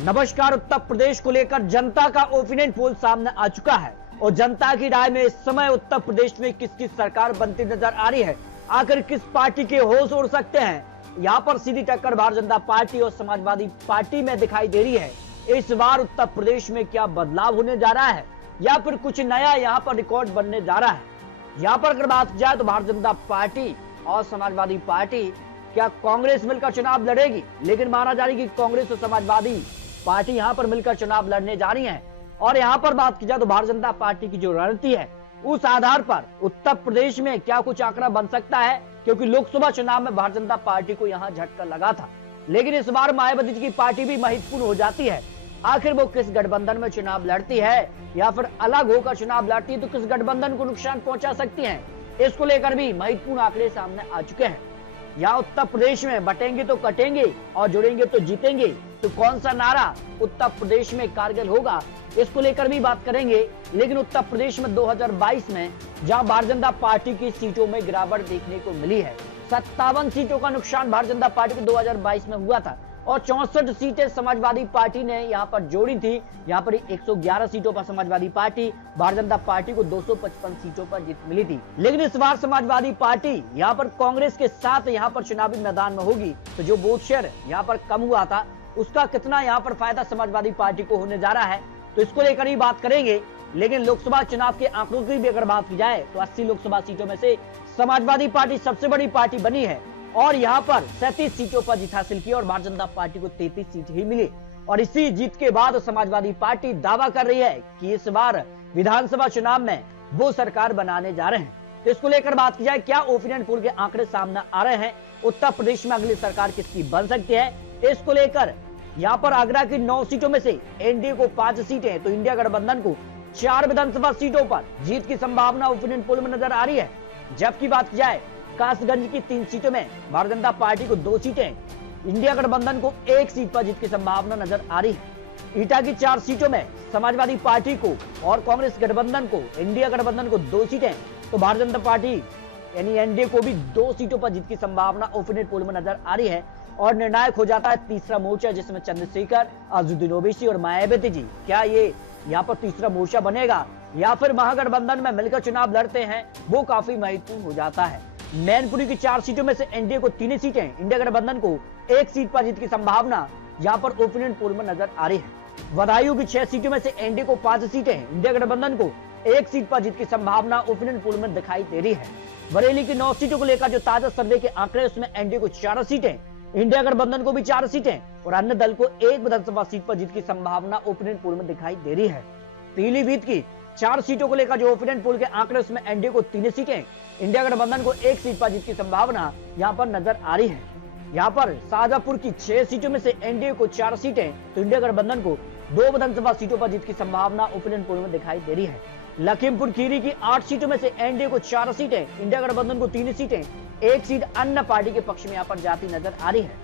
नमस्कार। उत्तर प्रदेश को लेकर जनता का ओपिनियन पोल सामने आ चुका है और जनता की राय में इस समय उत्तर प्रदेश में किसकी सरकार बनती नजर आ रही है, आखिर किस पार्टी के होश उड़ सकते हैं। यहाँ पर सीधी टक्कर भारतीय जनता पार्टी और समाजवादी पार्टी में दिखाई दे रही है। इस बार उत्तर प्रदेश में क्या बदलाव होने जा रहा है या फिर कुछ नया यहाँ पर रिकॉर्ड बनने जा रहा है। यहाँ पर अगर बात जाए तो भारतीय जनता पार्टी और समाजवादी पार्टी क्या कांग्रेस मिलकर चुनाव लड़ेगी, लेकिन माना जा रही है कि कांग्रेस और समाजवादी पार्टी यहां पर मिलकर चुनाव लड़ने जा रही हैं। और यहां पर बात की जाए तो भारतीय जनता पार्टी की जो रणनीति है उस आधार पर उत्तर प्रदेश में क्या कुछ आंकड़ा बन सकता है, क्योंकि लोकसभा चुनाव में भारतीय जनता पार्टी को यहां झटका लगा था, लेकिन इस बार मायावती जी की पार्टी भी महत्वपूर्ण हो जाती है। आखिर वो किस गठबंधन में चुनाव लड़ती है या फिर अलग होकर चुनाव लड़ती है तो किस गठबंधन को नुकसान पहुंचा सकती है, इसको लेकर भी महत्वपूर्ण आंकड़े सामने आ चुके हैं। यहाँ उत्तर प्रदेश में बटेंगे तो कटेंगे और जुड़ेंगे तो जीतेंगे, तो कौन सा नारा उत्तर प्रदेश में कारगर होगा, इसको लेकर भी बात करेंगे। लेकिन उत्तर प्रदेश में 2022 में जहां भारतीय जनता पार्टी की सीटों में गिरावट देखने को मिली है, 57 सीटों का नुकसान भारतीय जनता पार्टी को 2022 में हुआ था और 64 सीटें समाजवादी पार्टी ने यहां पर जोड़ी थी। यहां पर 111 सीटों पर समाजवादी पार्टी, भारतीय जनता पार्टी को 255 सीटों पर जीत मिली थी। लेकिन इस बार समाजवादी पार्टी यहां पर कांग्रेस के साथ यहां पर चुनावी मैदान में होगी, तो जो वोट शेयर यहां पर कम हुआ था उसका कितना यहां पर फायदा समाजवादी पार्टी को होने जा रहा है, तो इसको लेकर ही बात करेंगे। लेकिन लोकसभा चुनाव के आंकड़ों की भी अगर बात की जाए तो 80 लोकसभा सीटों में से समाजवादी पार्टी सबसे बड़ी पार्टी बनी है और यहाँ पर 37 सीटों पर जीत हासिल की और भारतीय जनता पार्टी को 33 सीट ही मिली। और इसी जीत के बाद समाजवादी पार्टी दावा कर रही है कि इस बार विधानसभा चुनाव में वो सरकार बनाने जा रहे हैं। तो इसको लेकर बात की जाए, क्या ओपिनियन पोल के आंकड़े सामने आ रहे हैं, उत्तर प्रदेश में अगली सरकार किसकी बन सकती है, इसको लेकर यहाँ पर आगरा की 9 सीटों में से एनडीए को 5 सीटें तो इंडिया गठबंधन को 4 विधानसभा सीटों पर जीत की संभावना ओपिनियन पोल में नजर आ रही है। जबकि बात की जाए कासगंज की 3 सीटों में भारतीय जनता पार्टी को 2 सीटें, इंडिया गठबंधन को 1 सीट पर जीत की संभावना नजर आ रही है। ईटा की 4 सीटों में समाजवादी पार्टी को और कांग्रेस गठबंधन को, इंडिया गठबंधन को 2 सीटें तो भारतीय जनता पार्टी यानी एनडीए को भी 2 सीटों पर जीत की संभावना ओपिनियन पोल में नजर आ रही है। और निर्णायक हो जाता है तीसरा मोर्चा, जिसमें चंद्रशेखर, अजहरुद्दीन ओवैसी और मायावती जी, क्या ये यहाँ पर तीसरा मोर्चा बनेगा या फिर महागठबंधन में मिलकर चुनाव लड़ते हैं, वो काफी महत्वपूर्ण हो जाता है। मैनपुरी की 4 सीटों में से एनडीए को 3 सीटें, इंडिया गठबंधन को 1 सीट पर जीत की संभावना यहाँ पर ओपिनियन पोल में नजर आ रही है। बदायूं की 6 सीटों में से एनडीए को 5 सीटें, इंडिया गठबंधन को 1 सीट पर जीत की संभावना ओपिनियन पोल में दिखाई दे रही है। बरेली की 9 सीटों को लेकर जो ताजा सर्वे के आंकड़े, उसमें एनडीए को 4 सीटें, इंडिया गठबंधन को भी 4 सीटें और अन्य दल को 1 विधानसभा सीट पर जीत की संभावना ओपिनियन पोल में दिखाई दे रही है। पीलीभीत की 4 सीटों को लेकर जो ओपिनियन पोल के आंकड़े, उसमें एनडीए को 3 सीटें, इंडिया गठबंधन को 1 सीट पर जीत की संभावना यहां पर नजर आ रही है। यहां पर शाहजहांपुर की 6 सीटों में से एनडीए को 4 सीटें तो इंडिया गठबंधन को 2 विधानसभा सीटों पर जीत की संभावना ओपिनियन पोल में दिखाई दे रही है। लखीमपुर खीरी की 8 सीटों में से एनडीए को 4 सीटें, इंडिया गठबंधन को 3 सीटें, 1 सीट अन्य पार्टी के पक्ष में यहाँ पर जाती नजर आ रही है।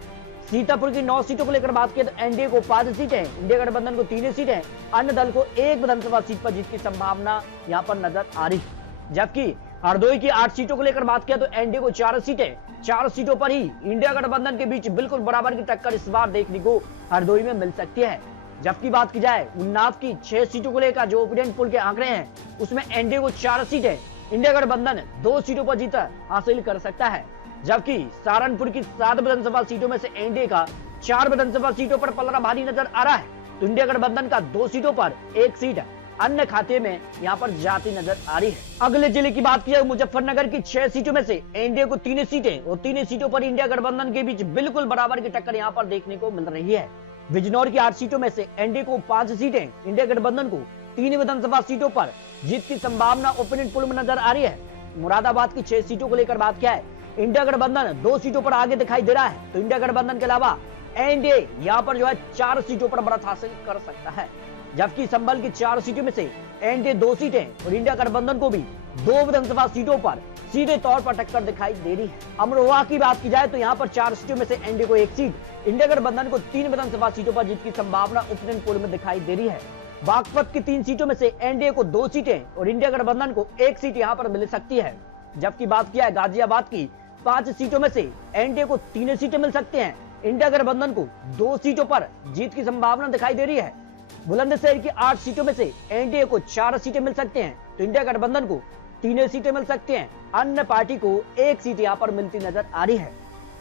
सीतापुर की 9 सीटों को लेकर बात की तो एनडीए को 5 सीटें, इंडिया गठबंधन को 3 सीटें, अन्य दल को 1 विधानसभा सीट पर जीत की संभावना यहाँ पर नजर आ रही है। जबकि हरदोई की 8 सीटों को लेकर बात किया तो एनडीए को 4 सीटें, 4 सीटों पर ही इंडिया गठबंधन के बीच बिल्कुल बराबर की टक्कर इस बार देखने को हरदोई में मिल सकती है। जबकि बात की जाए उन्नाव की 6 सीटों को लेकर जो ओपिनियन पोल के आंकड़े हैं, उसमें एनडीए को 4 सीटें, इंडिया गठबंधन 2 सीटों पर जीत हासिल कर सकता है। जबकि सहारनपुर की 7 विधानसभा सीटों में से एनडीए का 4 विधानसभा सीटों पर पलड़ा भारी नजर आ रहा है, तो इंडिया गठबंधन का 2 सीटों पर 1 सीट अन्य खाते में यहाँ पर जाती नजर आ रही है। अगले जिले की बात की जाए मुजफ्फरनगर की 6 सीटों में से एनडीए को 3 सीटें और 3 सीटों पर इंडिया गठबंधन के बीच बिल्कुल बराबर की टक्कर यहाँ पर देखने को मिल रही है। बिजनौर की 8 सीटों में से एनडीए को 5 सीटें, इंडिया गठबंधन को 3 विधानसभा सीटों पर जीत की संभावना ओपिनियन पोल में नजर आ रही है। मुरादाबाद की 6 सीटों को लेकर बात किया है, इंडिया गठबंधन 2 सीटों पर आगे दिखाई दे रहा है, तो इंडिया गठबंधन के अलावा एनडीए यहाँ पर जो है 4 सीटों पर बढ़त हासिल कर सकता है। जबकि संभल की 4 सीटों में से एनडीए 2 सीटें और इंडिया गठबंधन को भी 2 विधानसभा सीटों पर सीधे तौर पर टक्कर दिखाई दे रही है। अमरोहा की बात की जाए तो यहाँ पर 4 सीटों में से एनडीए को 1 सीट, इंडिया गठबंधन को 3 विधानसभा सीटों पर जीत की संभावना ओपिनियन पोल में दिखाई दे रही है। बागपत की 3 सीटों में से एनडीए को 2 सीटें और इंडिया गठबंधन को 1 सीट यहाँ पर मिल सकती है। जबकि बात किया है गाजियाबाद की 5 सीटों में से एनडीए को 3 सीटें मिल सकती हैं, इंडिया गठबंधन को 2 सीटों पर जीत की संभावना दिखाई दे रही है। बुलंदशहर की 8 सीटों में से एनडीए को 4 सीटें मिल सकती हैं, तो इंडिया गठबंधन को 3 सीटें मिल सकती हैं। अन्य पार्टी को 1 सीट यहां पर मिलती नजर आ रही है।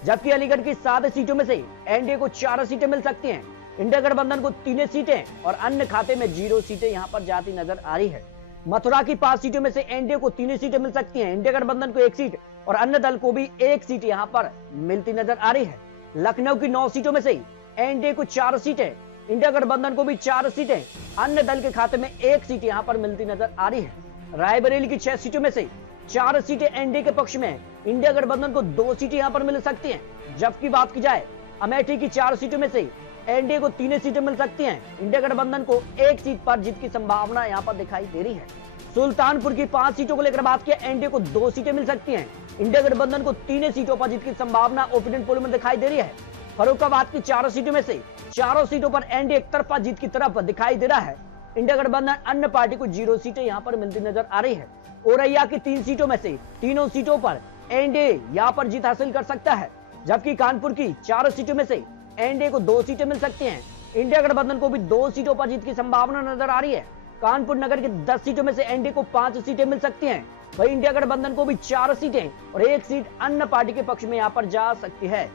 जबकि अलीगढ़ की 7 सीटों में से एनडीए को 4 सीटें मिल सकती हैं, इंडिया गठबंधन को 3 सीटें और अन्य खाते में 0 सीटें यहां पर जाती नजर आ रही है। मथुरा की 5 सीटों में से एनडीए को 3 सीटें मिल सकती हैं, इंडिया गठबंधन को 1 सीट और अन्य दल को भी 1 सीट यहां पर मिलती नजर आ रही है। लखनऊ की 9 सीटों में से एनडीए को 4 सीटें, इंडिया गठबंधन को भी 4 सीटें, अन्य दल के खाते में 1 सीट यहां पर मिलती नजर आ रही है। रायबरेली की 6 सीटों में से 4 सीटें एनडीए के पक्ष में, इंडिया गठबंधन को 2 सीटें यहां पर मिल सकती हैं। जबकि बात की जाए अमेठी की 4 सीटों में से एनडीए को 3 सीटें मिल सकती हैं, इंडिया गठबंधन को 1 सीट पर जीत की संभावना यहां पर दिखाई दे रही है। सुल्तानपुर की 5 सीटों को लेकर बात किया, एनडीए को 2 सीटें मिल सकती हैं, इंडिया गठबंधन को 3 सीटों पर जीत की संभावना ओपिनियन पोल में दिखाई दे रही है। फर्रुखाबाद की 4 सीटों में से 4 सीटों पर एनडीए एक तरफा जीत की तरफ दिखाई दे रहा है, इंडिया गठबंधन अन्य पार्टी को 0 सीटें यहां पर मिलती नजर आ रही है। औरैया की 3 सीटों में से 3 सीटों पर एनडीए यहां पर जीत हासिल कर सकता है। जबकि कानपुर की 4 सीटों में से एनडीए को 2 सीटें मिल सकती हैं, इंडिया गठबंधन को भी 2 सीटों पर जीत की संभावना नजर आ रही है। कानपुर नगर की 10 सीटों में से एनडीए को 5 सीटें मिल सकती हैं, वहीं इंडिया गठबंधन को भी 4 सीटें और 1 सीट अन्य पार्टी के पक्ष में यहां पर जा सकती है।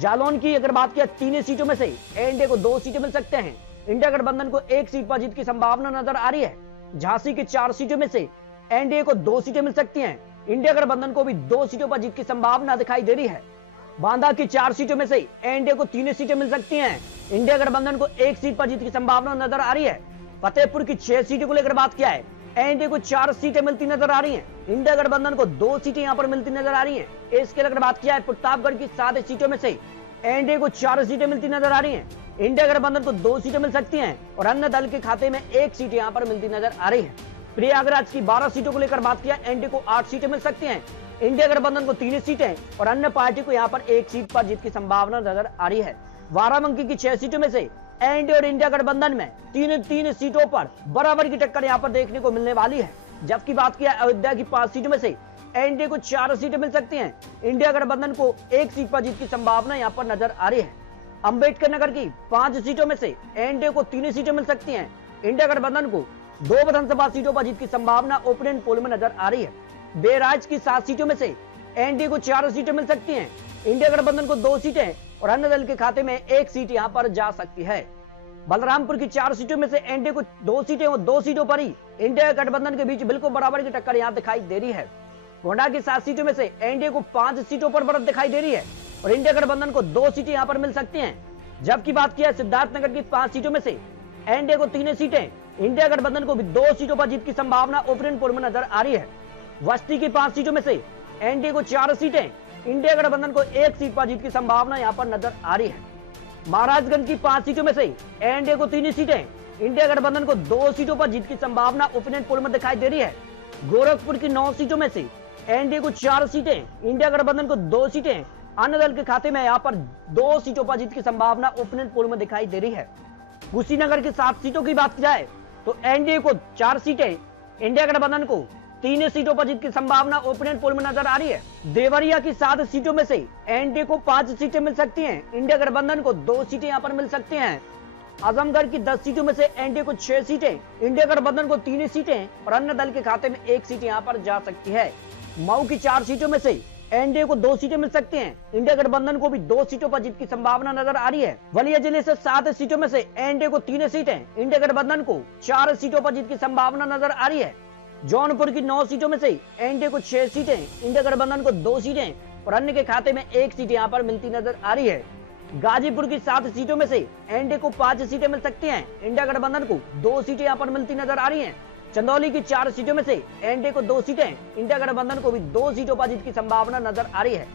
जालौन की अगर बात किया 3 सीटों में से एनडीए को 2 सीटें मिल सकते हैं, इंडिया गठबंधन को 1 सीट पर जीत की संभावना नजर आ रही है। झांसी की 4 सीटों में से एनडीए को 2 सीटें मिल सकती हैं, इंडिया गठबंधन को भी 2 सीटों पर जीत की संभावना दिखाई दे रही है। बांदा की 4 सीटों में से एनडीए को 3 सीटें मिल सकती हैं, इंडिया गठबंधन को 1 सीट पर जीत की संभावना नजर आ रही है। फतेहपुर की 6 सीटों को लेकर बात किया है, एनडीए को 4 सीटें मिलती नजर आ रही हैं, इंडिया गठबंधन को 2 सीटें यहां पर मिलती नजर आ रही हैं। इसके अगर बात किया है प्रतापगढ़ की 7 सीटों में से एनडीए को 4 सीटें मिलती नजर आ रही हैं, इंडिया गठबंधन को 2 सीटें मिल सकती हैं और अन्य दल के खाते में 1 सीट यहां पर मिलती नजर आ रही है। प्रयागराज की 12 सीटों को लेकर बात किया, एनडीए को 8 सीटें मिल सकती हैं, इंडिया गठबंधन को 3 सीटें और अन्य पार्टी को यहां पर 1 सीट पर जीत की संभावना नजर आ रही है। बाराबंकी की 6 सीटों में से एनडीए और इंडिया गठबंधन में 3 सीटों पर बराबर की टक्कर यहां पर देखने को मिलने वाली है। जबकि बात किया अयोध्या की 5 सीटों में से एनडीए को 4 सीटें मिल सकती हैं, इंडिया गठबंधन को 1 सीट पर जीत की संभावना यहां पर नजर आ रही है। अंबेडकर नगर की 5 सीटों में से एनडीए को 3 सीटें मिल सकती हैं, इंडिया गठबंधन को 2 विधानसभा सीटों पर जीत की संभावना ओपिनियन पोल में नजर आ रही है। बेराज की 7 सीटों में से एनडीए को 4 सीटें मिल सकती हैं, इंडिया गठबंधन को 2 सीटें और अन्य दल के खाते में 1 सीट यहां पर जा सकती है। बलरामपुर की 4 सीटों में से एनडीए को 2 सीटें और 2 सीटों पर ही इंडिया गठबंधन के बीच बिल्कुल बराबर की टक्कर यहां दिखाई दे रही है। गोंडा की 7 सीटों में से एनडीए को 5 सीटों पर बढ़त दिखाई दे रही है और इंडिया गठबंधन को 2 सीटें यहां पर मिल सकती हैं। जबकि बात किया सिद्धार्थनगर की 5 सीटों में से एनडीए को 3 सीटें, इंडिया गठबंधन को भी 2 सीटों पर जीत की संभावना ओपिनियन पोल में नजर आ रही है। बस्ती की 5 सीटों में से एनडीए को 4 सीटें, इंडिया गठबंधन को 1 सीट पर जीत की संभावना यहां पर नजर आ रही है। महाराजगंज की 5 सीटों में से एनडीए को 3 सीटें, इंडिया गठबंधन को 2 सीटों पर जीत की संभावना ओपिनियन पोल में दिखाई दे रही है। गोरखपुर की 9 सीटों में से एनडीए को 4 सीटें, इंडिया गठबंधन को 2 सीटें, अन्य दल के खाते में यहां पर 2 सीटों पर जीत की संभावना ओपिनियन पोल में दिखाई दे रही है। कुशीनगर की 7 सीटों की बात की जाए तो एनडीए को 4 सीटें, इंडिया गठबंधन को 3 सीटों पर जीत की संभावना ओपिनियन पोल में नजर आ रही है। देवरिया की 7 सीटों में से एनडीए को 5 सीटें मिल सकती हैं, इंडिया गठबंधन को 2 सीटें यहां पर मिल सकती हैं। आजमगढ़ की 10 सीटों में से एनडीए को 6 सीटें, इंडिया गठबंधन को 3 सीटें और अन्य दल के खाते में 1 सीट यहां पर जा सकती है। मऊ की 4 सीटों में से एनडीए को 2 सीटें मिल सकती हैं, इंडिया गठबंधन को भी 2 सीटों पर जीत की संभावना नजर आ रही है। बलिया जिले से 7 सीटों में से एनडीए को 3 सीटें, इंडिया गठबंधन को 4 सीटों पर जीत की संभावना नजर आ रही है। जौनपुर की 9 सीटों में से एनडीए को 6 सीटें, इंडिया गठबंधन को 2 सीटें और अन्य के खाते में 1 सीट यहां पर मिलती नजर आ रही है। गाजीपुर की 7 सीटों में से एनडीए को 5 सीटें मिल सकती हैं, इंडिया गठबंधन को 2 सीटें यहां पर मिलती नजर आ रही हैं। चंदौली की 4 सीटों में से एनडीए को 2 सीटें, इंडिया गठबंधन को भी 2 सीटों पर जीत की संभावना नजर आ रही है।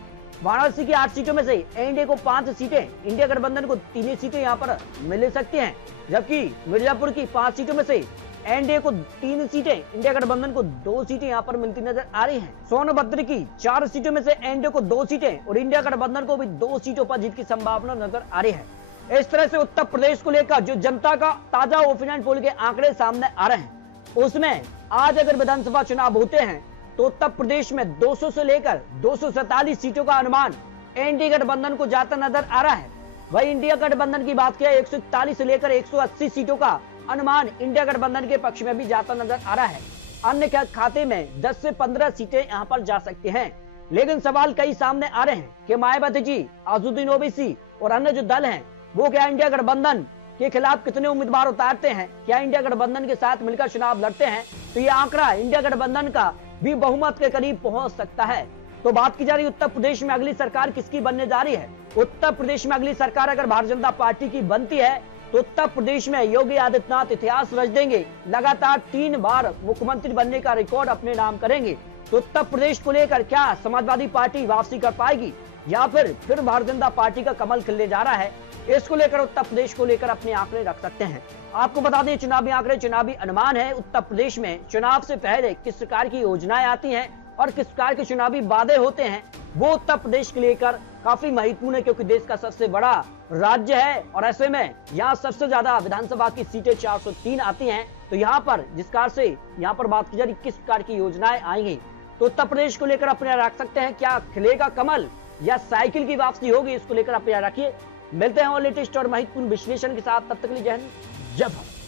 वाराणसी की 8 सीटों में से एनडीए को 5 सीटें, इंडिया गठबंधन को 3 सीटें यहां पर मिल सकती हैं। जबकि मिर्जापुर की 5 सीटों में से एनडीए को 3 सीटें, इंडिया गठबंधन को 2 सीटें यहां पर मिलती नजर आ रही हैं। सोनभद्र की 4 सीटों में से एनडीए को 2 सीटें और इंडिया गठबंधन को भी 2 सीटों पर जीत की संभावना नजर आ रही है। इस तरह से उत्तर प्रदेश को लेकर जो जनता का ताजा ओपिनियन पोल के आंकड़े सामने आ रहे हैं, उसमें आज अगर विधानसभा चुनाव होते हैं तो उत्तर प्रदेश में 200 से लेकर 247 सीटों का अनुमान एनडीए गठबंधन को जाता नजर आ रहा है। वही इंडिया गठबंधन की बात किया 141 से लेकर 180 सीटों का अनुमान इंडिया गठबंधन के पक्ष में भी जाता नजर आ रहा है। अन्य खाते में 10 से 15 सीटें यहां पर जा सकती हैं। लेकिन सवाल कई सामने आ रहे हैं कि मायावती जी, अज़हरुद्दीन ओवैसी और अन्य जो दल हैं वो क्या इंडिया गठबंधन के खिलाफ कितने उम्मीदवार उतारते हैं, क्या इंडिया गठबंधन के साथ मिलकर चुनाव लड़ते हैं, तो ये आंकड़ा इंडिया गठबंधन का भी बहुमत के करीब पहुंच सकता है। तो बात की जा रही उत्तर प्रदेश में अगली सरकार किसकी बनने जा रही है। उत्तर प्रदेश में अगली सरकार अगर भारतीय जनता पार्टी की बनती है तो उत्तर प्रदेश में योगी आदित्यनाथ इतिहास रच देंगे, लगातार 3 बार मुख्यमंत्री बनने का रिकॉर्ड अपने नाम करेंगे। तो उत्तर प्रदेश को लेकर क्या समाजवादी पार्टी वापसी कर पाएगी या फिर भारतीय जनता पार्टी का कमल खिलने जा रहा है, इसको लेकर उत्तर प्रदेश को लेकर अपने आंकड़े रख सकते हैं। आपको बता दें चुनावी आंकड़े, चुनावी अनुमान है। उत्तर प्रदेश में चुनाव से पहले किस प्रकार की योजनाएं आती हैं और किस प्रकार के चुनावी वादे होते हैं, वो उत्तर प्रदेश के लेकर काफी महत्वपूर्ण है, क्योंकि देश का सबसे बड़ा राज्य है और ऐसे में यहाँ सबसे ज्यादा विधानसभा की सीटें 403 आती हैं। तो यहाँ पर जिस प्रकार से यहाँ पर बात की जा रही किस प्रकार की योजनाएं आएंगी, तो उत्तर प्रदेश को लेकर अपने रख सकते हैं। क्या खिलेगा कमल या साइकिल की वापसी होगी, इसको लेकर अपने रखिए। मिलते हैं और लेटेस्ट और महत्वपूर्ण विश्लेषण के साथ, तब तक के लिए जय हिंद, जय भारत।